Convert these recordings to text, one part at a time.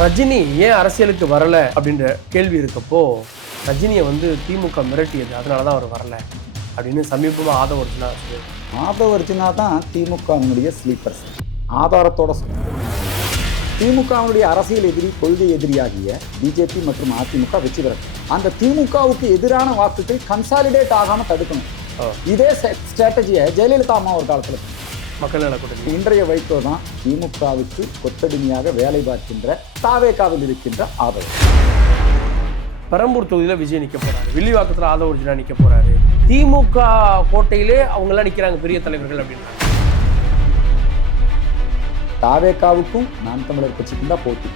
ரஜினி ஏன் அரசியலுக்கு வரல அப்படின்ற கேள்வி இருக்கப்போ ரஜினியை திமுக மிரட்டியது, அதனால தான் அவர் வரல அப்படின்னு சமீபமாக ஆதவ அர்ஜுனா சொல்லியிருக்காரு. ஆதவ அர்ஜுனா தான் திமுகவினுடைய ஸ்லீப்பர்ஸ். ஆதாரத்தோட சொல்லுங்கள். திமுகவினுடைய அரசியல் எதிரி, கொள்கை எதிரியாகிய பிஜேபி மற்றும் அதிமுக வெற்றி பெறும். அந்த திமுகவுக்கு எதிரான வாக்குகள் கன்சாலிடேட் ஆகாமல் தடுக்கணும். இதே ஸ்ட்ராட்டஜியை ஜெயலலிதா அம்மா ஒரு காலத்தில் மக்கள் நல கூட்டணி. இன்றைய வைகோ தான் திமுகவுக்கு கொத்தடிமையாக வேலை பார்க்கின்ற தாவேகாவில் இருக்கின்ற ஆதரவு. பெரம்பூர் தொகுதியில் விஜய் நிற்க போறாரு, வில்லிவாக்கத்தில் ஆதவ அர்ஜுனா நிற்க போறாரு. திமுக கோட்டையிலே அவங்கெல்லாம் நிற்கிறாங்க பெரிய தலைவர்கள் அப்படின்றாங்க. தாவேகாவுக்கும் நாம் தமிழர் கட்சிக்கும் தான் போட்டி.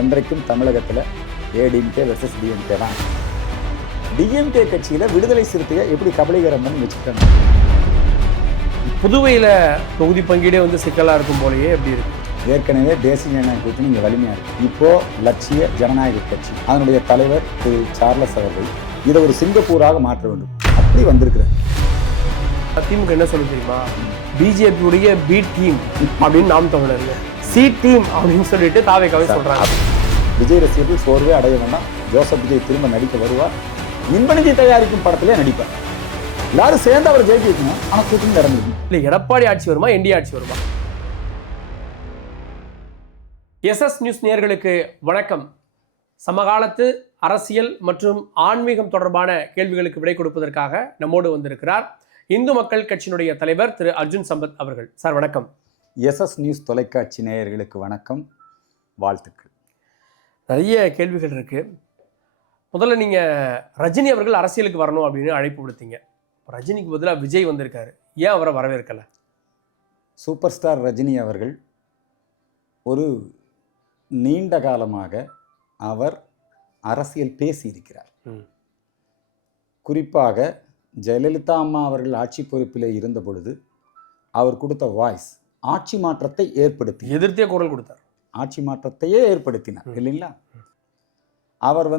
என்றைக்கும் தமிழகத்தில் ஏடிஎம்கே வெர்சஸ் டிஎம்கே தான். டிஎம்கே கட்சியில் விடுதலை சிறுத்தையை எப்படி கபலீகரம் பண்ணி வச்சுக்கிட்டாங்க. புதுவையில் தொகுதி பங்கீடே சிக்கலாக இருக்கும் போலயே எப்படி இருக்கு. ஏற்கனவே தேசிய ஜனநாயக கூட்டணி இங்கே வலிமையாக இருக்கு. இப்போ லட்சிய ஜனநாயக கட்சி அதனுடைய தலைவர் திரு சார்லஸ் அவர்கள் இதை ஒரு சிங்கப்பூராக மாற்ற வேண்டும் அப்படி வந்திருக்கிறார். திமுக என்ன சொல்லி தெரியுமா, பிஜேபியுடைய பி டீம் அப்படின்னு நாம் தமிழர், சி டீம் அப்படின்னு சொல்லிட்டு தாவேகாவே சொல்றாங்க. விஜய் ரசிகர்கள் சோர்வே அடைய வேண்டாம். ஜோசப் விஜய் திரும்ப நடிக்க வருவார். இன்பநிதி தயாரிக்கும் படத்திலே நடிப்பார். எல்லாரும் சேர்ந்து அவர் ஜெயிக்க வைக்கணும். ஆனால் கூட்டணி நடந்துருக்கு. இல்லை எடப்பாடி ஆட்சி வருமா, என்டிஏ ஆட்சி வருமா? எஸ்எஸ் நியூஸ் நேயர்களுக்கு வணக்கம். சமகாலத்து அரசியல் மற்றும் ஆன்மீகம் தொடர்பான கேள்விகளுக்கு விடை கொடுப்பதற்காக நம்மோடு வந்திருக்கிறார் இந்து மக்கள் கட்சியினுடைய தலைவர் திரு அர்ஜுன் சம்பத் அவர்கள். சார் வணக்கம். எஸ்எஸ் நியூஸ் தொலைக்காட்சி நேயர்களுக்கு வணக்கம், வாழ்த்துக்கள். நிறைய கேள்விகள் இருக்கு. முதல்ல நீங்கள் ரஜினி அவர்கள் அரசியலுக்கு வரணும் அப்படின்னு அழைப்பு விடுத்தீங்க. ரஜினிக்கு பதிலாக விஜய் வந்திருக்காரு, ஏன் அவரை வரவேற்கலை? சூப்பர் ஸ்டார் ரஜினி அவர்கள் ஒரு நீண்ட காலமாக அவர் அரசியல் பேசியிருக்கிறார். குறிப்பாக ஜெயலலிதா அம்மா அவர்கள் ஆட்சி பொறுப்பில் இருந்த பொழுது அவர் கொடுத்த வாய்ஸ் ஆட்சி மாற்றத்தை ஏற்படுத்தி, எதிர்த்தே குரல் கொடுத்தார், ஆட்சி மாற்றத்தையே ஏற்படுத்தினார் இல்லைங்களா? அவர்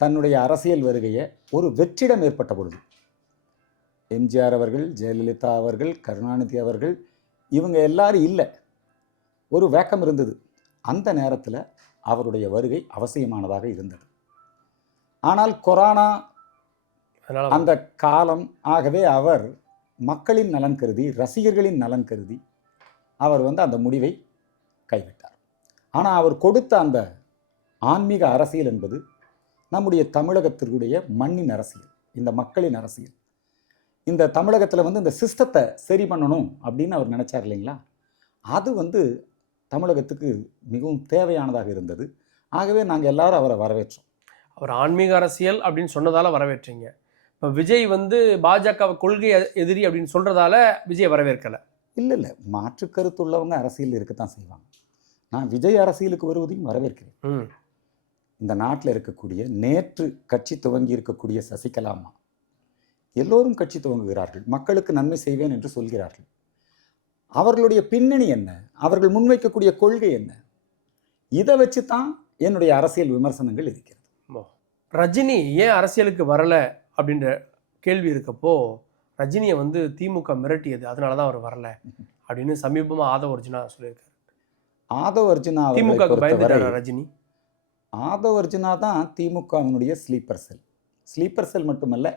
தன்னுடைய அரசியல் வருகையை ஒரு வெற்றிடம் ஏற்பட்ட பொழுது எம்ஜிஆர் அவர்கள், ஜெயலலிதா அவர்கள், கருணாநிதி அவர்கள் இவங்க எல்லாரும் இல்லை, ஒரு வேக்கம் இருந்தது. அந்த நேரத்தில் அவருடைய வருகை அவசியமானதாக இருந்தது. ஆனால் கொரோனா அந்த காலம் ஆகவே அவர் மக்களின் நலன் கருதி, ரசிகர்களின் நலன் கருதி அவர் அந்த முடிவை கைவிட்டார். ஆனால் அவர் கொடுத்த அந்த ஆன்மீக அரசியல் என்பது நம்முடைய தமிழகத்திற்குடைய மண்ணின் அரசியல், இந்த மக்களின் அரசியல். இந்த தமிழகத்தில் இந்த சிஸ்டத்தை சரி பண்ணணும் அப்படின்னு அவர் நினச்சார் இல்லைங்களா? அது தமிழகத்துக்கு மிகவும் தேவையானதாக இருந்தது. ஆகவே நாங்கள் எல்லாரும் அவரை வரவேற்றோம். அவர் ஆன்மீக அரசியல் அப்படின்னு சொன்னதால வரவேற்றீங்க. இப்போ விஜய் பாஜக கொள்கை எதிரி அப்படின்னு சொல்றதால விஜய் வரவேற்கலை? இல்லை, மாற்று கருத்துள்ளவங்க அரசியல் இருக்கத்தான் செய்வாங்க. நான் விஜய் அரசியலுக்கு வருவதையும் வரவேற்கிறேன். இந்த நாட்டில் இருக்கக்கூடிய, நேற்று கட்சி துவங்கி இருக்கக்கூடிய சசிகலா அம்மா எல்லோரும் கட்சி துவங்குகிறார்கள், மக்களுக்கு நன்மை செய்வேன் என்று சொல்கிறார்கள். அவர்களுடைய பின்னணி என்ன, அவர்கள் முன்வைக்கக்கூடிய கொள்கை என்ன, இதை வச்சு தான் என்னுடைய அரசியல் விமர்சனங்கள் இருக்கிறது. ரஜினி ஏன் அரசியலுக்கு வரல அப்படின்ற கேள்வி இருக்கப்போ ரஜினியை திமுக மிரட்டியது, அதனால தான் அவர் வரல அப்படின்னு சமீபமாக ஆதவ அர்ஜுனா சொல்லியிருக்காரு. ஆதவ அர்ஜுனா திமுக பயந்துட்டாரா ரஜினி? ஆதவ அர்ஜுனா தான் திமுகவினுடைய ஸ்லீப்பர் செல். ஸ்லீப்பர் செல் மட்டுமல்ல,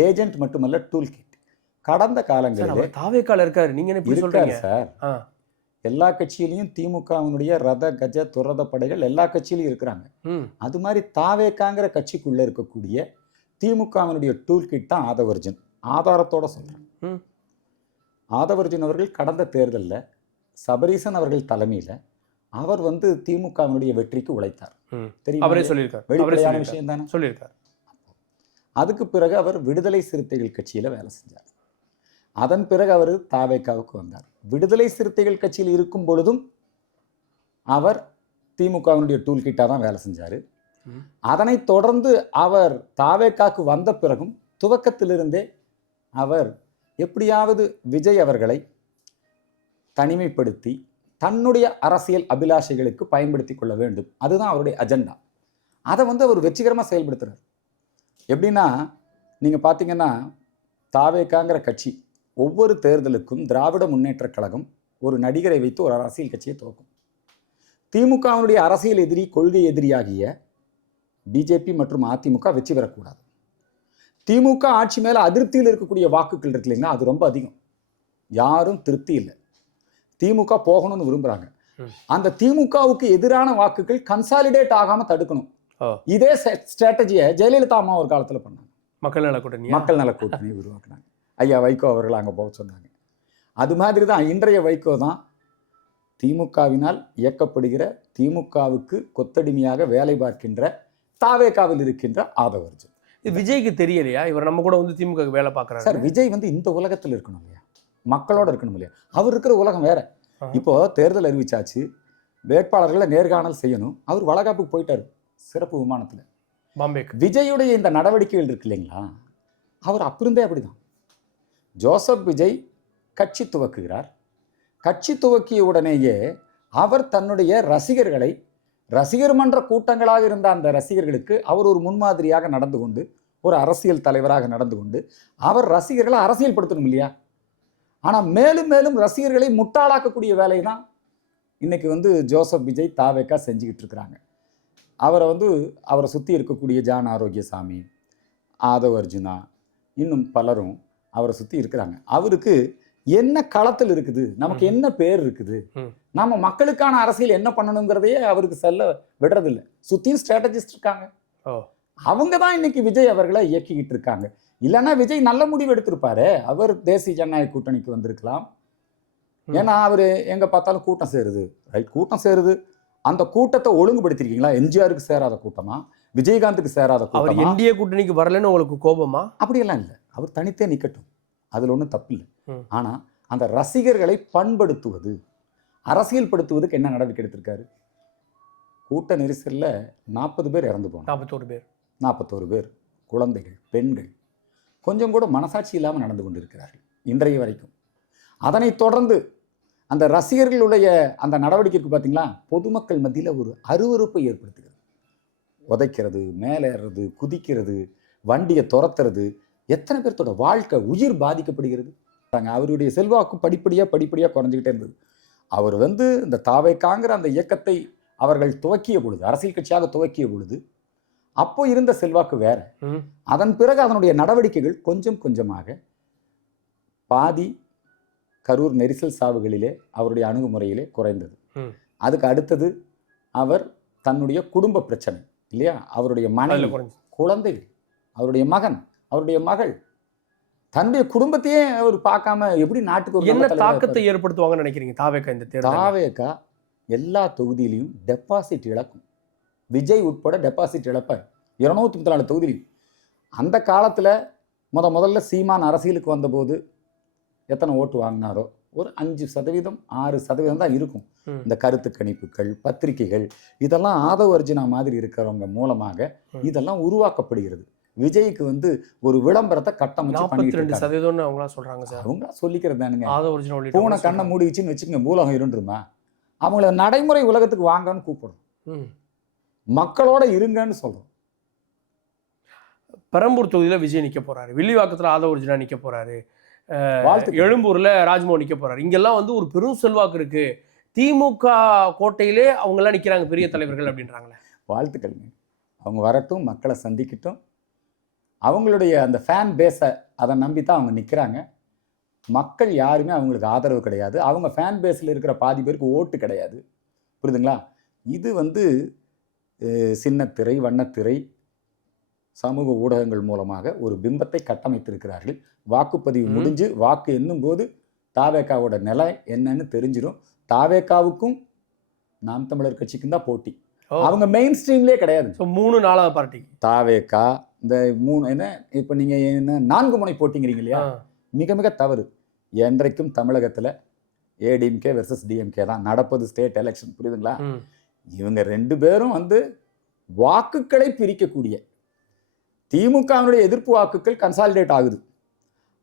ஏஜென்ட் மட்டுமல்ல, டூல் கிட். கடந்த காலங்களில் தாவேக்கால இருக்காரு, நீங்க என்ன சொல்றீங்க சார்? எல்லா கட்சியிலையும் திமுகவினுடைய ரத கஜ துரத படைகள் எல்லா கட்சியிலையும் இருக்கிறாங்க. அது மாதிரி தாவேக்காங்கிற கட்சிக்குள்ள இருக்கக்கூடிய திமுகவினுடைய டூல் கிட் தான் ஆதவ அர்ஜுன். ஆதாரத்தோட சொல்றேன். ஆதவ அர்ஜுன் அவர்கள் கடந்த தேர்தலில் சபரீசன் அவர்கள் தலைமையில் அவர் திமுகவினுடைய வெற்றிக்கு உழைத்தார். தெரியும், அவரே சொல்லியிருக்கார். வெளிப்படையான விஷயம் தானே சொல்லியிருக்கார். அதுக்கு பிறகு அவர் விடுதலை சிறுத்தைகள் கட்சியில் வேலை செஞ்சார். அதன் பிறகு அவர் தாவேக்காவுக்கு வந்தார். விடுதலை சிறுத்தைகள் கட்சியில் இருக்கும் பொழுதும் அவர் திமுகவினுடைய டூல் கிட்டாக தான் வேலை செஞ்சார். அதனை தொடர்ந்து அவர் தாவேக்காவுக்கு வந்த பிறகும் துவக்கத்திலிருந்தே அவர் எப்படியாவது விஜய் அவர்களை தனிமைப்படுத்தி தன்னுடைய அரசியல் அபிலாஷைகளுக்கு பயன்படுத்தி கொள்ள வேண்டும், அதுதான் அவருடைய அஜெண்டா. அதை அவர் வெற்றிகரமாக செயல்படுத்துகிறார். எப்படின்னா, நீங்கள் பார்த்தீங்கன்னா தாவேக்காங்கிற கட்சி ஒவ்வொரு தேர்தலுக்கும் திராவிட முன்னேற்றக் கழகம் ஒரு நடிகரை வைத்து ஒரு அரசியல் கட்சியை துவக்கும். திமுகவினுடைய அரசியல் எதிரி, கொள்கை எதிரியாகிய பிஜேபி மற்றும் அதிமுக வெற்றி பெறக்கூடாது. திமுக ஆட்சி மேல அதிருப்தியில் இருக்கக்கூடிய வாக்குகள் இருக்கு இல்லைங்களா, அது ரொம்ப அதிகம். யாரும் திருப்தி இல்லை, திமுக போகணும்னு விரும்புறாங்க. அந்த திமுகவுக்கு எதிரான வாக்குகள் கன்சாலிடேட் ஆகாம தடுக்கணும். இதே ஸ்ட்ராட்டஜியை ஜெயலலிதா அம்மா ஒரு காலத்துல பண்ணாங்க. மக்கள் நல கூட்டணி உருவாக்குனாங்க. ஐயா வைகோ அவர்கள் அங்க போக சொன்னாங்க. அது மாதிரி தான் இன்றைய வைகோ தான் திமுகவினால் இயக்கப்படுகிற, திமுகவுக்கு கொத்தடிமையாக வேலை பார்க்கின்ற, தாவேகாவில் இருக்கின்ற ஆதவ அர்ஜுனா. இது விஜய்க்கு தெரியலையா? இவர் நம்ம கூட வந்து திமுக வேலை பார்க்குறாரு. சார், விஜய் வந்து இந்த உலகத்தில் இருக்கணும் இல்லையா, மக்களோட இருக்கணும் இல்லையா? அவர் இருக்கிற உலகம் வேற. இப்போ தேர்தல் அறிவிச்சாச்சு, வேட்பாளர்களை நேர்காணல் செய்யணும். அவர் வளகாப்புக்கு போயிட்டாரு சிறப்பு விமானத்தில், பாம்பேக்கு. விஜயுடைய இந்த நடவடிக்கைகள் இருக்கு இல்லைங்களா, அவர் அப்பிருந்தே அப்படிதான். ஜோசப் விஜய் கட்சி துவக்குகிறார். கட்சி துவக்கிய உடனேயே அவர் தன்னுடைய ரசிகர்களை, ரசிகர் மன்ற கூட்டங்களாக இருந்த அந்த ரசிகர்களுக்கு அவர் ஒரு முன்மாதிரியாக நடந்து கொண்டு, ஒரு அரசியல் தலைவராக நடந்து கொண்டு, அவர் ரசிகர்களை அரசியல் படுத்தணும் இல்லையா? ஆனால் மேலும் மேலும் ரசிகர்களை முட்டாளாக்கக்கூடிய வேலையை தான் இன்னைக்கு வந்து ஜோசப் விஜய் தாவேக்கா செஞ்சுக்கிட்டு இருக்கிறாங்க. அவரை சுற்றி இருக்கக்கூடிய ஜான் ஆரோக்கியசாமி, ஆதவ் அர்ஜுனா, இன்னும் பலரும் அவரை சுற்றி இருக்கிறாங்க. அவருக்கு என்ன களத்தில் இருக்குது, நமக்கு என்ன பேர் இருக்குது, நம்ம மக்களுக்கான அரசியல் என்ன பண்ணணுங்கிறதையே அவருக்கு செல்ல விடுறதில்லை. சுற்றியும் ஸ்ட்ராட்டஜிஸ்ட் இருக்காங்க. அவங்க தான் இன்னைக்கு விஜய் அவர்களை இயக்கிக்கிட்டு இருக்காங்க. இல்லைன்னா விஜய் நல்ல முடிவு எடுத்திருப்பாரு. அவர் தேசிய ஜனநாயக கூட்டணிக்கு வந்திருக்கலாம். ஏன்னா அவர் எங்க பார்த்தாலும் கூட்டம் சேருது, ரைட், கூட்டம் சேருது. அந்த கூட்டத்தை ஒழுங்குபடுத்திருக்கீங்களா? எம்ஜிஆருக்கு சேராத கூட்டமா, விஜயகாந்துக்கு சேராத கூட்டமா? என்டிஏ கூட்டணிக்கு வரலன்னு உங்களுக்கு கோபமா? அப்படியெல்லாம் இல்லை, அவர் தனித்தே நிக்கட்டும், அதுல ஒன்றும் தப்பு இல்லை. ஆனா அந்த ரசிகர்களை பண்படுத்துவது, அரசியல் படுத்துவதுக்கு என்ன நடவடிக்கை எடுத்திருக்காரு? கூட்ட நெரிசல்ல 40 பேர் இறந்து போனாங்க. 41 பேர் குழந்தைகள், பெண்கள், கொஞ்சம் கூட மனசாட்சி இல்லாமல் நடந்து கொண்டிருக்கிறார்கள் இன்றைய வரைக்கும். அதனை தொடர்ந்து அந்த ரசிகர்களுடைய அந்த நடவடிக்கைக்கு பார்த்தீங்களா, பொதுமக்கள் மத்தியில் ஒரு அருவருப்பை ஏற்படுத்துகிறது. உதைக்கிறது, மேலேறது, குதிக்கிறது, வண்டியை துரத்துறது, எத்தனை பேர்த்தோட வாழ்க்கை, உயிர் பாதிக்கப்படுகிறது. அவருடைய செல்வாக்கு படிப்படியாக குறைஞ்சிக்கிட்டே இருந்தது. அவர் வந்து இந்த தாவேக்காங்கிற அந்த இயக்கத்தை அவர்கள் துவக்கிய பொழுது, அரசியல் கட்சியாக துவக்கிய பொழுது, அப்போ இருந்த செல்வாக்கு வேற. அதன் பிறகு அதனுடைய நடவடிக்கைகள் கொஞ்சம் கொஞ்சமாக பாதி கரூர் நெரிசல் சாவுகளிலே அவருடைய அணுகுமுறையிலே குறைந்தது. அதுக்கு அடுத்தது அவர் தன்னுடைய குடும்ப பிரச்சனை இல்லையா, அவருடைய மனைவி, குழந்தைகள், அவருடைய மகன், அவருடைய மகள், தன்னுடைய குடும்பத்தையே அவர் பார்க்காம எப்படி நாட்டுக்கு என்ன தாக்கத்தை ஏற்படுத்துவாங்கன்னு நினைக்கிறீங்க தாவேக்கா இந்த தேர்தல்? தாவேக்கா எல்லா தொகுதியிலையும் டெபாசிட் இழக்கும். விஜய் உட்பட டெபாசிட் இழப்பார் 234 தொகுதியிலையும். அந்த காலத்தில் முதல்ல சீமான் அரசியலுக்கு வந்தபோது எத்தனை ஓட்டு வாங்கினாரோ ஒரு 5%, 6% தான் இருக்கும். இந்த கருத்து கணிப்புகள், பத்திரிகைகள், இதெல்லாம் ஆதவ அர்ஜுனா மாதிரி இருக்கிறவங்க மூலமாக இதெல்லாம் உருவாக்கப்படுகிறது. விஜய்க்கு வந்து ஒரு விளம்பரத்தை கட்டமைச்சு பண்ணிட்டு 42% அவங்களா சொல்றாங்க சார். அவங்களா சொல்லிக்கிறது தானுங்க. ஆதவ அர்ஜுனா பூனை கண்ணை மூடிச்சுன்னு வச்சுக்கோங்க, பூலகம் இருண்டுருமா? அவங்கள நடைமுறை உலகத்துக்கு வாங்கன்னு கூப்பிடும், மக்களோட இருங்கன்னு சொல்றோம். பெரம்பூர் தொகுதியில விஜய் நிக்க போறாரு, வில்லிவாக்கத்துல ஆதவ அர்ஜுனா நிக்க போறாரு, எழும்பூர்ல ராஜ்மோகன் நிக்க போறாரு. இங்கெல்லாம் வந்து ஒரு பெரும் செல்வாக்கு இருக்கு, திமுக கோட்டையிலே அவங்க எல்லாம் நிக்கிறாங்க பெரிய தலைவர்கள் அப்படின்றாங்களே. வாழ்த்துக்கள்ங்க, அவங்க வரட்டும், மக்களை சந்திக்கட்டும். அவங்களுடைய அந்த ஃபேன் பேஸை அதை நம்பி தான் அவங்க நிற்கிறாங்க. மக்கள் யாருமே அவங்களுக்கு ஆதரவு கிடையாது. அவங்க ஃபேன் பேஸில் இருக்கிற பாதி பேருக்கு ஓட்டு கிடையாது. புரியுதுங்களா? இது வந்து சின்னத்திரை, வண்ணத்திரை, சமூக ஊடகங்கள் மூலமாக ஒரு பிம்பத்தை கட்டமைத்திருக்கிறார்கள். வாக்குப்பதிவு முடிஞ்சு வாக்கு எண்ணும் போது தாவேக்காவோட நிலை என்னன்னு தெரிஞ்சிடும். தாவேக்காவுக்கும் நாம் தமிழர் கட்சிக்கும் தான் போட்டி. அவங்க மெயின் ஸ்ட்ரீம்லேயே கிடையாது. 3-4 பார்ட்டி தாவேக்கா. இந்த 3 என்ன இப்போ நீங்கள் என்ன 4 முனை போட்டிங்கிறீங்க இல்லையா, மிக மிக தவறு. என்றைக்கும் தமிழகத்தில் ஏடிஎம்கே வெர்சஸ் டிஎம்கே தான் நடப்பது ஸ்டேட் எலெக்ஷன். புரியுதுங்களா? இவங்க 2 பேரும் வந்து வாக்குகளை பிரிக்கக்கூடிய, திமுகவினுடைய எதிர்ப்பு வாக்குகள் கன்சாலிடேட் ஆகுது.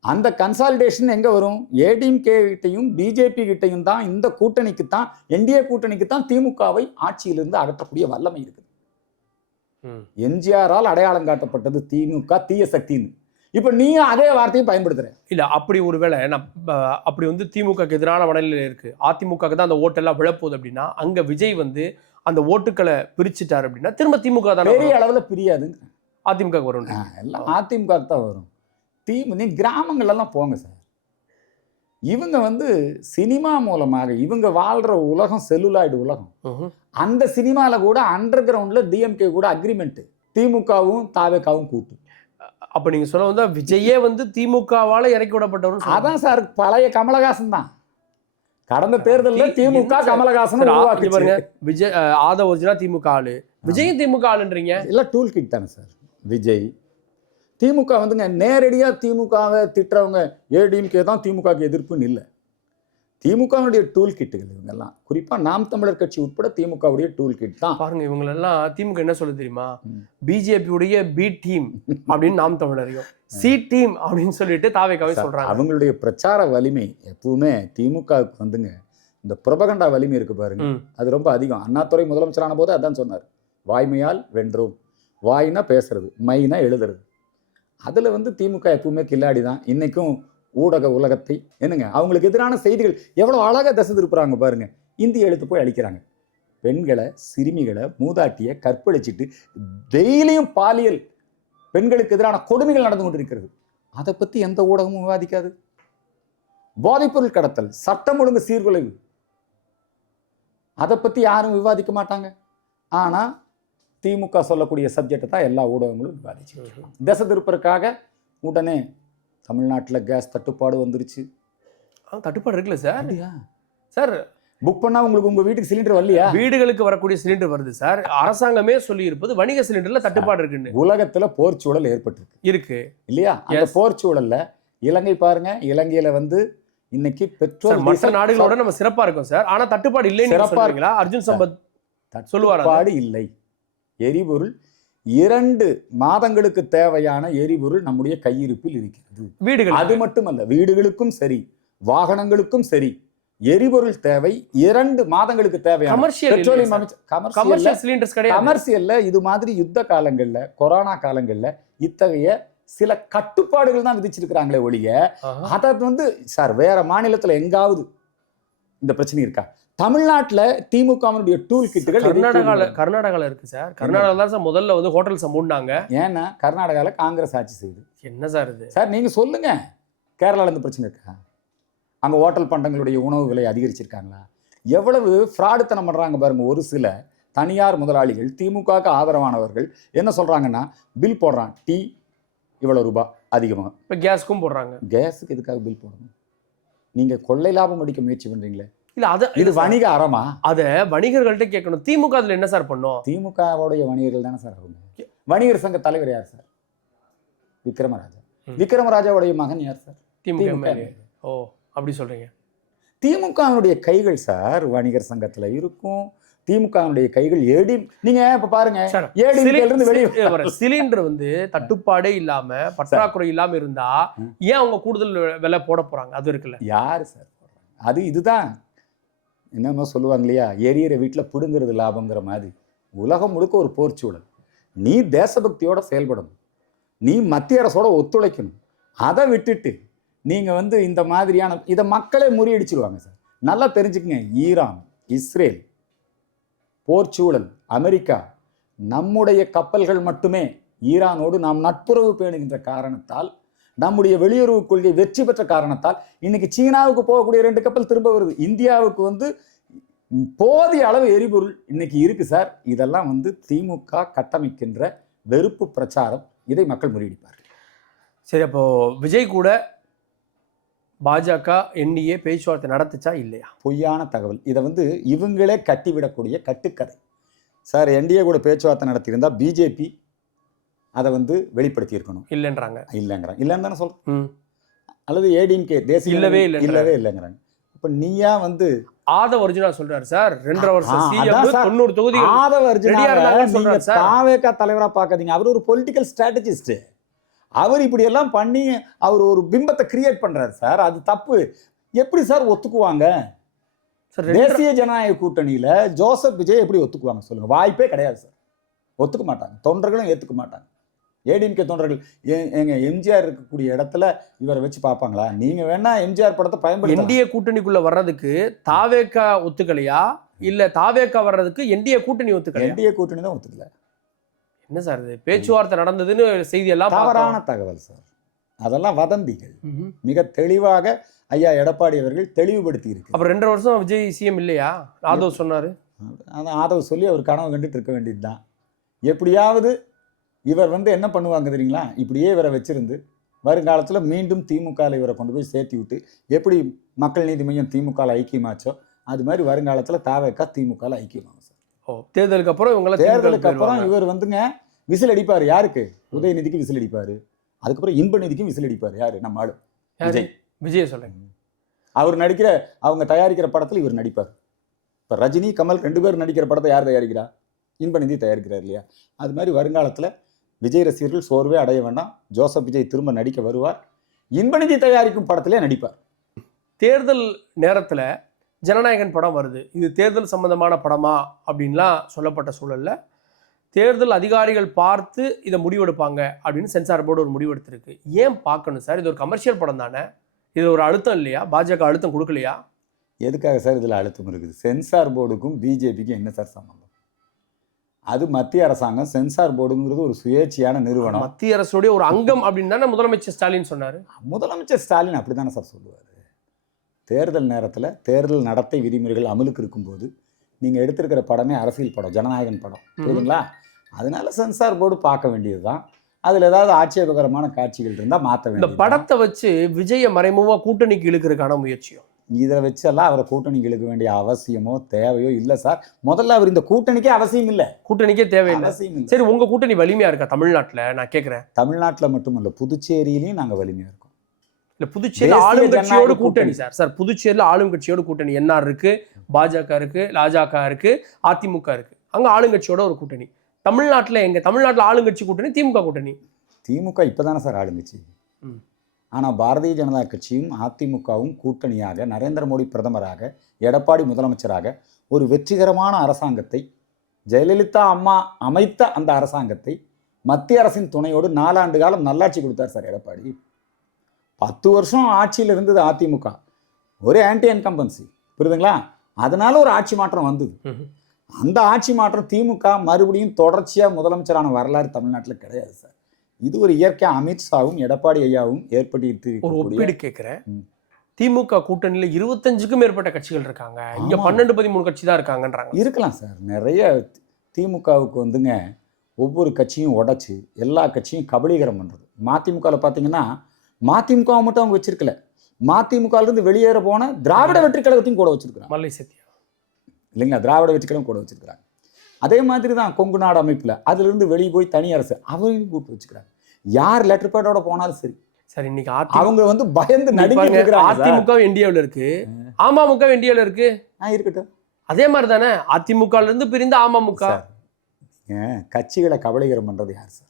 அந்த கன்சாலிடேஷன் எங்கே வரும்? ஏடிஎம்கே கிட்டையும் பிஜேபி கிட்டையும் தான். இந்த கூட்டணிக்கு தான், என்டிஏ கூட்டணிக்கு தான் திமுகவை ஆட்சியிலிருந்து அகற்றக்கூடிய வல்லமை இருக்குது. எம்ஜிஆரால் அடையாளம் காட்டப்பட்டது திமுக தீய சக்தின்னு. இப்ப நீயும் அதே வார்த்தையை பயன்படுத்துற. இல்ல அப்படி ஒருவேளை நான் அப்படி வந்து திமுகக்கு எதிரான மனநிலையில் இருக்கு, அதிமுகக்கு தான் அந்த ஓட்டெல்லாம் விழப்போகுது அப்படின்னா, அங்க விஜய் வந்து அந்த ஓட்டுக்களை பிரிச்சுட்டாரு அப்படின்னா திரும்ப திமுக தானே பெரிய அளவுல பிரியாது. அதிமுக வரும். எல்லாம் அதிமுக தான் வரும். நீ கிராமங்கள்லாம் போங்க சார். இவங்க வந்து சினிமா மூலமாக இவங்க வாழ்ற உலகம் செல்லுலாய்டு உலகம். அந்த சினிமால கூட அண்டர் கிரவுண்ட்ல டிஎம்கே கூட அக்ரிமெண்ட், திமுகவும் தாவேகாவும் கூட்டு. அப்ப நீங்க சொல்ல வந்தா விஜயே வந்து திமுகவால இறக்கி விடப்பட்டவரும். அதான் சார் பழைய கமலஹாசன் தான். கடந்த தேர்தலில் திமுக கமலஹாசன் பாருங்க. விஜய் ஆதவ ஒரிஜினா திமுக ஆளு, விஜயும் திமுக ஆளுன்றீங்க. இல்ல டூல் கிட் தானே சார் விஜய். திமுக வந்துங்க நேரடியா திமுகவை திட்டுறவங்க ஏடிஎம்கே தான் திமுகவுக்கு எதிர்ப்புன்னு இல்லை. திமுகவுடைய டூல் கிட்டுகள் இவங்கெல்லாம், குறிப்பா நாம் தமிழர் கட்சி உட்பட திமுகவுடைய டூல் கிட் தான். பாருங்க இவங்களெல்லாம் திமுக என்ன சொல்ல தெரியுமா, பிஜேபியுடைய பி டீம் அப்படின்னு நாம் தமிழரையும், சி டீம் அப்படின்னு சொல்லிட்டு தாவேகாவை சொல்றாங்க. அவங்களுடைய பிரச்சார வலிமை எப்பவுமே திமுகவுக்கு வந்துங்க இந்த புரபகண்டா வலிமை இருக்கு பாருங்க, அது ரொம்ப அதிகம். அண்ணாதுரை முதலமைச்சரான போது அதான் சொன்னார், வாய்மையால் வென்றோம். வாய்னா பேசுறது, மைனா எழுதுறது. அதுல வந்து திமுக எப்பவுமே கில்லாடி தான். இன்னைக்கும் ஊடக உலகத்தை என்னங்க அவங்களுக்கு எதிரான செய்திகள் எவ்வளவு அழகா திசை திருப்புறாங்க பாருங்க. இந்தி எழுத்து போய் அழிக்கிறாங்க, பெண்களை சிறுமிகளை மூதாட்டியை கற்பழிச்சிட்டு டெய்லியும் பாலியல் பெண்களுக்கு எதிரான கொடுமைகள் நடந்து கொண்டிருக்கிறது. அதை பத்தி எந்த ஊடகமும் விவாதிக்காது. போதைப்பொருள் கடத்தல், சட்டம் ஒழுங்கு சீர்குலைவு, அதை பத்தி யாரும் விவாதிக்க மாட்டாங்க. ஆனா திமுக சொல்லக்கூடிய சப்ஜெக்டை தான் எல்லா ஊடகங்களும் விவாதிச்சு. திசை திருப்பதற்காக உடனே தமிழ்நாட்டில் கேஸ் தட்டுப்பாடு வந்துருச்சு. தட்டுப்பாடு இருக்குல்ல சார்? சார் புக் பண்ணா உங்களுக்கு உங்க வீட்டுக்கு சிலிண்டர் வரலையா? வீடுகளுக்கு வரக்கூடிய சிலிண்டர் வருது சார். அரசாங்கமே சொல்லி இருப்பது வணிக சிலிண்டர்ல தட்டுப்பாடு இருக்குன்னு. உலகத்துல போர்ச்சூழல் ஏற்பட்டிருக்கு இல்லையா? அந்த போர்ச்சூழல்ல இலங்கை பாருங்க, இலங்கையில வந்து இன்னைக்கு பெட்ரோல் மற்ற நாடுகளோட நம்ம சிறப்பா இருக்கும் சார். ஆனா தட்டுப்பாடு இல்லைன்னு சொல்றீங்களா? அர்ஜுன் சம்பத் சொல்லுவார், தட்டுப்பாடு இல்லை. எரிபொருள் 2 மாதங்களுக்கு தேவையான எரிபொருள் நம்முடைய கையிருப்பில் இருக்கிறது. வீடுகள் அது மட்டுமல்ல, வீடுகளுக்கும் சரி வாகனங்களுக்கும் சரி எரிபொருள் தேவை 2 மாதங்களுக்கு தேவையான. கமர்ஷியல்ல இது மாதிரி யுத்த காலங்கள்ல, கொரோனா காலங்கள்ல இத்தகைய சில கட்டுப்பாடுகள் தான் விதிச்சிருக்கிறாங்களே ஒழிய, அதை வந்து சார் வேற மாநிலத்துல எங்காவது இந்த பிரச்சனை இருக்கா? தமிழ்நாட்டுல திமுகவுடைய டூல் கிட்டுகள் கர்நாடகால இருக்கு சார். கர்நாடகால தான் சார் முதல்ல வந்து ஹோட்டல்ஸ் மூடினாங்க. ஏன்னா கர்நாடகால காங்கிரஸ் ஆட்சி செய்யுது. என்ன சார் இது? சார் நீங்க சொல்லுங்க, கேரளால இந்த பிரச்சனை இருக்கா? அங்க ஹோட்டல் பண்டங்களுடைய உணவு விலை அதிகரிச்சிருக்காங்களா? எவ்வளவு ஃப்ராடுத்தனம் பண்றாங்க பாருங்க. ஒரு சில தனியார் முதலாளிகள், திமுகவுக்கு ஆதரவானவர்கள் என்ன சொல்றாங்கன்னா, பில் போடுறான், டீ இவ்வளவு ரூபாய் அதிகமாக. இப்போ கேஸுக்கும் போடுறாங்க. கேஸுக்கு எதுக்காக பில் போடணும்? நீங்க கொள்ளை லாபம் அடிக்க முயற்சி பண்றீங்களே, இல்ல அது இது வணிக அறமா? அத வணிகர்கள்ட்ட கேட்கணும். திமுக அதுல என்ன சார் பண்ணும்? திமுகவுடைய வணிகர்கள் தானே சார் அவங்க. வணிகர் சங்க தலைவர் யார் சார்? விக்ரமராஜா. விக்ரமராஜாவுடைய மகன் யார் சார்? திமுக. ஓ அப்படி சொல்றீங்க. திமுகவுடைய கைகள் சார் வணிகர் சங்கத்துல இருக்கும். திமுகவுடைய கைகள் ஏடி. நீங்க இப்ப பாருங்க, சிலிண்டர் வந்து தட்டுப்பாடே இல்லாம பற்றாக்குறை இல்லாம இருந்தா ஏன் அவங்க கூடுதல் விலை போட போறாங்க? அது இருக்குல்ல. யாரு சார் அது? இதுதான் என்னமோ சொல்லுவாங்க இல்லையா, எரியிற வீட்டுல புடுங்கிறது லாபங்கிற மாதிரி. உலகம் முழுக்க ஒரு போர்ச்சூழல். நீ தேசபக்தியோட செயல்படணும், நீ மத்திய அரசோட ஒத்துழைக்கணும். அதை விட்டுட்டு நீங்க வந்து இந்த மாதிரியான இதை மக்களே முறியடிச்சிருவாங்க சார். நல்லா தெரிஞ்சுக்கங்க, ஈரான், இஸ்ரேல், போர்ச்சூழல், அமெரிக்கா, நம்முடைய கப்பல்கள் மட்டுமே ஈரானோடு நாம் நட்புறவு பேணுகின்ற காரணத்தால், நம்முடைய வெளியுறவு கொள்கை வெற்றி பெற்ற காரணத்தால் இன்னைக்கு சீனாவுக்கு போகக்கூடிய 2 கப்பல் திரும்ப வருது. இந்தியாவுக்கு வந்து போதிய அளவு எரிபொருள் இன்னைக்கு இருக்கு சார். இதெல்லாம் வந்து திமுக கட்டமைக்கின்ற வெறுப்பு பிரச்சாரம். இதை மக்கள் முறியடிப்பார்கள். சரி, அப்போ விஜய் கூட பாஜக என்டிஏ பேச்சுவார்த்தை நடத்துச்சா இல்லையா? பொய்யான தகவல். இதை வந்து இவங்களே கட்டிவிடக்கூடிய கட்டுக்கதை சார். என்டிஏ கூட பேச்சுவார்த்தை நடத்தியிருந்தா பிஜேபி அதை வந்து வெளிப்படுத்தி இருக்கணும். இல்லைன்றாங்க. இல்லைன்னு தானே சொல்றேன். அல்லது ஏடிஎம்கே தேசிய இல்லவே இல்லைங்கிறாங்க. இப்ப நீயா வந்து ஆதவ அர்ஜுனா சொல்றாரு சார், 2.5 வருஷம் சிஎம் 90 தொகுதி. ஆதவ அர்ஜுனா தாவேகா தலைவரா பார்க்காதீங்க, அவர் ஒரு பொலிட்டிக்கல் ஸ்ட்ராட்டஜிஸ்ட். அவர் இப்படி எல்லாம் பண்ணி அவர் ஒரு பிம்பத்தை கிரியேட் பண்றாரு சார். அது தப்பு. எப்படி சார் ஒத்துக்குவாங்க? தேசிய ஜனநாயக கூட்டணியில ஜோசப் விஜய் எப்படி ஒத்துக்குவாங்க சொல்லுங்க? வாய்ப்பே கிடையாது சார். ஒத்துக்க மாட்டாங்க, தொண்டர்களும் ஏத்துக்க மாட்டாங்க. ஏடிஎம்கே தொண்டர்கள் எங்க எம்ஜிஆர் இருக்கக்கூடிய இடத்துல இவரை வச்சு பார்ப்பாங்களா? நீங்க வேணா எம்ஜிஆர் படத்தை பயன்படுத்த. என்டிஏ கூட்டணிக்குள்ள வர்றதுக்கு தாவேக்கா ஒத்துக்கலையா இல்ல தாவேக்கா வர்றதுக்கு என்டிஏ கூட்டணி ஒத்துக்கலையா? என்டிஏ கூட்டணி தான் ஒத்துக்கல. என்ன சார் இது பேச்சுவார்த்தை நடந்ததுன்னு செய்தி எல்லாம் தவறான தகவல் சார். அதெல்லாம் வதந்திகள். மிக தெளிவாக ஐயா எடப்பாடி அவர்கள் தெளிவுபடுத்தி இருக்கு. அப்புறம் 2.5 வருஷம் விஜய் சிஎம் இல்லையா? ஆதவ் சொன்னாரு. அதான் ஆதவ் சொல்லி அவர் கனவு கண்டுட்டு இருக்க வேண்டியதுதான். எப்படியாவது இவர் என்ன பண்ணுவாங்க தெரியுங்களா? இப்படியே இவரை வச்சிருந்து வருங்காலத்தில் மீண்டும் திமுகவில் இவரை கொண்டு போய் சேர்த்தி விட்டு எப்படி மக்கள் நீதி மையம் திமுகவில் ஐக்கியமாச்சோ அது மாதிரி வருங்காலத்தில் தாவேக்கா திமுகவில் ஐக்கியமாகும் சார். தேர்தலுக்கு அப்புறம் தேர்தலுக்கு அப்புறம் இவர் விசில் அடிப்பார். யாருக்கு? உதயநிதிக்கு விசில் அடிப்பார். அதுக்கப்புறம் இன்பநிதிக்கும் விசில் அடிப்பார். யாரு? நம்ம ஆளு விஜய் சொல்லுங்க. அவர் நடிக்கிற அவங்க தயாரிக்கிற படத்தில் இவர் நடிப்பார். இப்போ ரஜினி கமல் 2 பேர் நடிக்கிற படத்தை யார் தயாரிக்கிறா? இன்பநிதி தயாரிக்கிறார் இல்லையா? அது மாதிரி வருங்காலத்தில் விஜய் ரசிகர்கள் சோர்வே அடைய வேண்டாம். ஜோசப் விஜய் திரும்ப நடிக்க வருவார். இன்பநிதி தயாரிக்கும் படத்திலே நடிப்பார். தேர்தல் நேரத்தில் ஜனநாயகன் படம் வருது. இது தேர்தல் சம்பந்தமான படமா அப்படின்லாம் சொல்லப்பட்ட சூழல்ல தேர்தல் அதிகாரிகள் பார்த்து இதை முடிவெடுப்பாங்க அப்படின்னு சென்சார் போர்டு ஒரு முடிவெடுத்திருக்கு. ஏன் பார்க்கணும் சார்? இது ஒரு கமர்ஷியல் படம் தானே. இது ஒரு அழுத்தம் இல்லையா? பாஜக அழுத்தம் கொடுக்கலையா? எதுக்காக சார் இதில் அழுத்தம் இருக்குது? சென்சார் போர்டுக்கும் பிஜேபிக்கும் என்ன சார் சம்பந்தம்? அது மத்திய அரசாங்கம். சென்சார் போர்டுங்கிறது ஒரு சுயேட்சையான நிறுவனம். மத்திய அரசுடைய ஒரு அங்கம் அப்படின்னு தானே முதலமைச்சர் ஸ்டாலின் சொன்னார். முதலமைச்சர் ஸ்டாலின் அப்படி தானே சார் சொல்லுவார். தேர்தல் நேரத்தில் தேர்தல் நடத்தை விதிமுறைகள் அமலுக்கு இருக்கும்போது நீங்கள் எடுத்திருக்கிற படமே அரசியல் படம், ஜனநாயகன் படம், புரியுதுங்களா? அதனால சென்சார் போர்டு பார்க்க வேண்டியது தான். அதில் ஏதாவது ஆட்சேபகரமான காட்சிகள் இருந்தால் மாற்ற வேண்டியது. இந்த படத்தை வச்சு விஜய மறைமுகமாக கூட்டணிக்கு இழுக்கிறதுக்கான முயற்சியும் இதை வச்செல்லாம் அவரை கூட்டணிக்கு இழுக்க வேண்டிய அவசியமோ தேவையோ இல்லை சார். முதல்ல அவர் இந்த கூட்டணிக்கே அவசியம் இல்லை. கூட்டணிக்கே தேவையில்லை. அவசியம் இல்லை. சரி, உங்க கூட்டணி வலிமையா இருக்கா தமிழ்நாட்டில்? நான் கேட்குறேன். தமிழ்நாட்டில் மட்டுமல்ல, புதுச்சேரியிலையும் நாங்கள் வலிமையாக இருக்கோம். இல்லை, புதுச்சேரியில் ஆளும் கட்சியோடு கூட்டணி சார். புதுச்சேரியில் ஆளும் கட்சியோடு கூட்டணி என்ஆர் இருக்கு, பாஜக இருக்கு, லாஜக இருக்கு, அதிமுக இருக்கு. அங்கே ஆளுங்கட்சியோட ஒரு கூட்டணி. தமிழ்நாட்டில் எங்க? தமிழ்நாட்டில் ஆளுங்கட்சி கூட்டணி திமுக கூட்டணி. திமுக இப்போதானே சார் ஆளுங்கட்சி. ஆனால் பாரதிய ஜனதா கட்சியும் அதிமுகவும் கூட்டணியாக நரேந்திர மோடி பிரதமராக, எடப்பாடி முதலமைச்சராக ஒரு வெற்றிகரமான அரசாங்கத்தை, ஜெயலலிதா அம்மா அமைத்த அந்த அரசாங்கத்தை மத்திய அரசின் துணையோடு 4 ஆண்டு காலம் நல்லாட்சி கொடுத்தார் சார் எடப்பாடி. 10 வருஷம் ஆட்சியில் இருந்தது அதிமுக. ஒரே ஆன்டி இன்கம்பன்சி, புரியுதுங்களா? அதனால ஒரு ஆட்சி மாற்றம் வந்தது. அந்த ஆட்சி மாற்றம் திமுக மறுபடியும் தொடர்ச்சியாக முதலமைச்சரான வரலாறு தமிழ்நாட்டில் கிடையாது சார். இது ஒரு இயற்கை அமித்ஷாவும் எடப்பாடி ஐயாவும் ஏற்படுத்தி ஒரு ஒப்பீடு கேட்குறேன். திமுக கூட்டணியில் 25க்கும் மேற்பட்ட கட்சிகள் இருக்காங்க. இங்க 12-13 கட்சி தான் இருக்காங்கன்றாங்க. இருக்கலாம் சார். நிறைய திமுகவுக்கு ஒவ்வொரு கட்சியும் உடைச்சு எல்லா கட்சியும் கபலீகரம் பண்ணுறது. மதிமுகவில் பார்த்தீங்கன்னா மதிமுகவை மட்டும் அவங்க வச்சிருக்கல, மதிமுகவிலிருந்து வெளியேற போன திராவிட வெற்றி கழகத்தையும் கூட வச்சிருக்கிறாங்க. மல்லை சத்யா இல்லைங்களா? திராவிட வெற்றி கழகம் கூட வச்சிருக்கிறாங்க. அதே மாதிரி தான் கொங்கு நாடு அமைப்பில் அதிலிருந்து வெளியே போய் தனி அரசு அவரையும் கூப்பிட்டு வச்சுக்கிறாங்க. யார் லெட்டர் பேடோட போனாலும் சரி. சரி, இன்னைக்கு அவங்க பயந்து நடுங்கிட்டு இருக்காங்க. அதிமுக இந்தியாவில் இருக்கு, அமமுக இந்தியாவில் இருக்கு. இருக்கட்டும், அதே மாதிரி தானே அதிமுக இருந்து பிரிந்த அமமுக. கட்சிகளை கபலீகரம் பண்றது யார் சார்?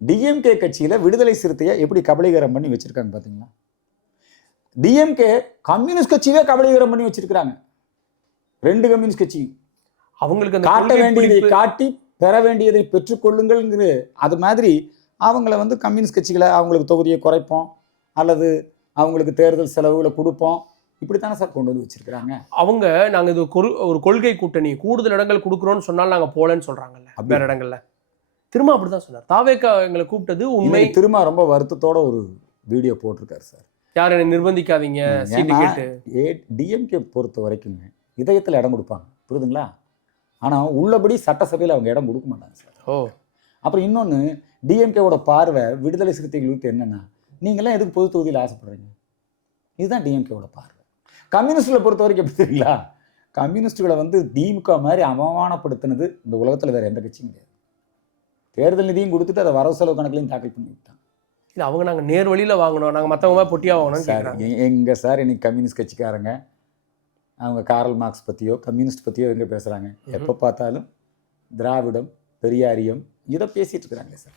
டிஎம்கே கட்சியில விடுதலை சிறுத்தையை எப்படி கபலீகரம் பண்ணி வச்சிருக்காங்க பாத்தீங்களா? டிஎம்கே கம்யூனிஸ்ட் கட்சியே கபலீகரம் பண்ணி வச்சிருக்காங்க. 2 கம்யூனிஸ்ட் கட்சி அவங்களுக்கு காட்ட வேண்டியதை காட்டி பெற வேண்டியதை பெற்றுக்கொள்ளுங்கள். அது மாதிரி அவங்கள கம்யூனிஸ்ட் கட்சிகளை அவங்களுக்கு தொகுதியை குறைப்போம் அல்லது அவங்களுக்கு தேர்தல் செலவுகளை கொடுப்போம், இப்படித்தானே சார் கொண்டு வந்து வச்சிருக்கிறாங்க. அவங்க நாங்கள் இது ஒரு கொள்கை கூட்டணி, கூடுதல் இடங்கள் கொடுக்குறோன்னு சொன்னாலும் நாங்கள் போலன்னு சொல்றாங்கல்ல வேற இடங்கள்ல. திரும்ப அப்படிதான் சொன்னார். தாவேக்கா எங்களை கூப்பிட்டது உண்மை. திரும்ப ரொம்ப வருத்தத்தோட ஒரு வீடியோ போட்டிருக்காரு சார். யார் என்னை நிர்பந்திக்காதீங்க. டிஎம்கே பொறுத்த வரைக்கும் இதயத்தில் இடம் கொடுப்பாங்க, புரியுதுங்களா? ஆனால் உள்ளபடி சட்டசபையில் அவங்க இடம் கொடுக்க மாட்டாங்க சார். அப்புறம் இன்னொன்று, டிஎம்கேவோட பார்வை விடுதலை சிறுத்தைகளுக்கு என்னென்னா, நீங்களாம் எதுக்கு பொது தொகுதியில் ஆசைப்படுறீங்க? இதுதான் டிஎம்கேவோட பார்வை. கம்யூனிஸ்டில் பொறுத்த வரைக்கும் எப்படி தெரியுங்களா? கம்யூனிஸ்டுகளை திமுக மாதிரி அவமானப்படுத்தினது இந்த உலகத்தில் வேறு எந்த கட்சியும் கிடையாது. தேர்தல் நிதியும் கொடுத்துட்டு அதை வரவு செலவு கணக்குலையும் தாக்கல் பண்ணி விட்டாங்க. இல்லை, அவங்க நாங்கள் நேர் வழியில் வாங்கணும், நாங்கள் மற்றவங்க பொட்டியாக வாங்கணும் சார். எங்கே சார் இன்னைக்கு கம்யூனிஸ்ட் கட்சிக்காரங்க அவங்க காரல் மார்க்ஸ் பற்றியோ கம்யூனிஸ்ட் பற்றியோ எங்கே பேசுகிறாங்க? எப்போ பார்த்தாலும் திராவிடம், பெரியாரியம் இதை பேசிட்டு இருக்கிறாங்க சார்.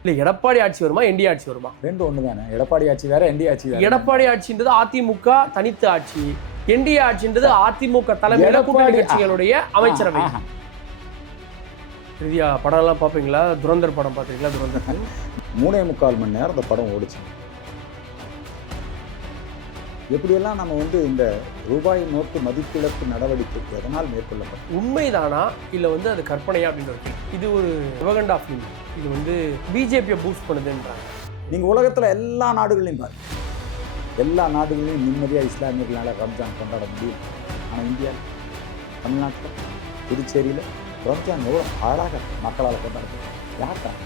இல்லை, எடப்பாடி ஆட்சி வருமா என்டிஏ ஆட்சி வருமா? 2 ஒன்று தானே. எடப்பாடி ஆட்சி வேற, என்டிஏ ஆட்சி வேற. எடப்பாடி ஆட்சின்றது அதிமுக தனித்து ஆட்சி, என்டிஏ ஆட்சின்றது அதிமுக தலைமையில கூட்டணி கட்சிகளுடைய அமைச்சரவை. இறுதியா படம்லாம் பார்ப்பீங்களா? துரந்தர் படம் பார்த்துருக்கீங்களா? துரந்தர் 3.25 மணி நேரம் அந்த படம் ஓடிச்சு. எப்படியெல்லாம் நம்ம வந்து இந்த ரூபாய் நோட்டு மதிப்பிழப்பு நடவடிக்கை எதனால் மேற்கொள்ளப்படும்? உண்மைதானா இல்லை வந்து அது கற்பனையா அப்படின்னு ஒரு கேள்வி. இது ஒரு ப்ரொபகண்டா ஃபிலிம். இது வந்து பிஜேபியை பூஸ்ட் பண்ணுதுன்றாங்க. நீங்கள் உலகத்தில் எல்லா நாடுகளையும் பாருங்க, எல்லா நாடுகளையும் நிம்மதியாக இஸ்லாமியர்களால் ரம்ஜான் கொண்டாட முடியும். ஆனால் இந்தியா, தமிழ்நாட்டில், புதுச்சேரியில் ரம்ஜான் எவ்வளோ அழகாக மக்களால் கொண்டாடுறது. யார்தான்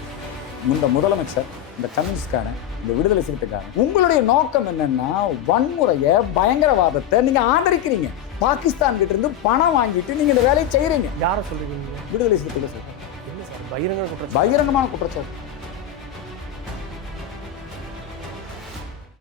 இந்த முதலமைச்சர், இந்த கம்யூனிஸ்ட்காரன், இந்த விடுதலை சிறுத்தைக்காரன், உங்களுடைய நோக்கம் என்னன்னா வன்முறையை, பயங்கரவாதத்தை நீங்கள் ஆதரிக்கிறீங்க. பாகிஸ்தான் கிட்ட இருந்து பணம் வாங்கிட்டு நீங்கள் இந்த வேலையை செய்கிறீங்க. யாரை சொல்றீங்க? விடுதலை சிறுத்தைகளை சொல்கிறேன். என்ன சார் பகிரங்க குற்றச்சாட்டு? பகிரங்கமான குற்றச்சாட்டு.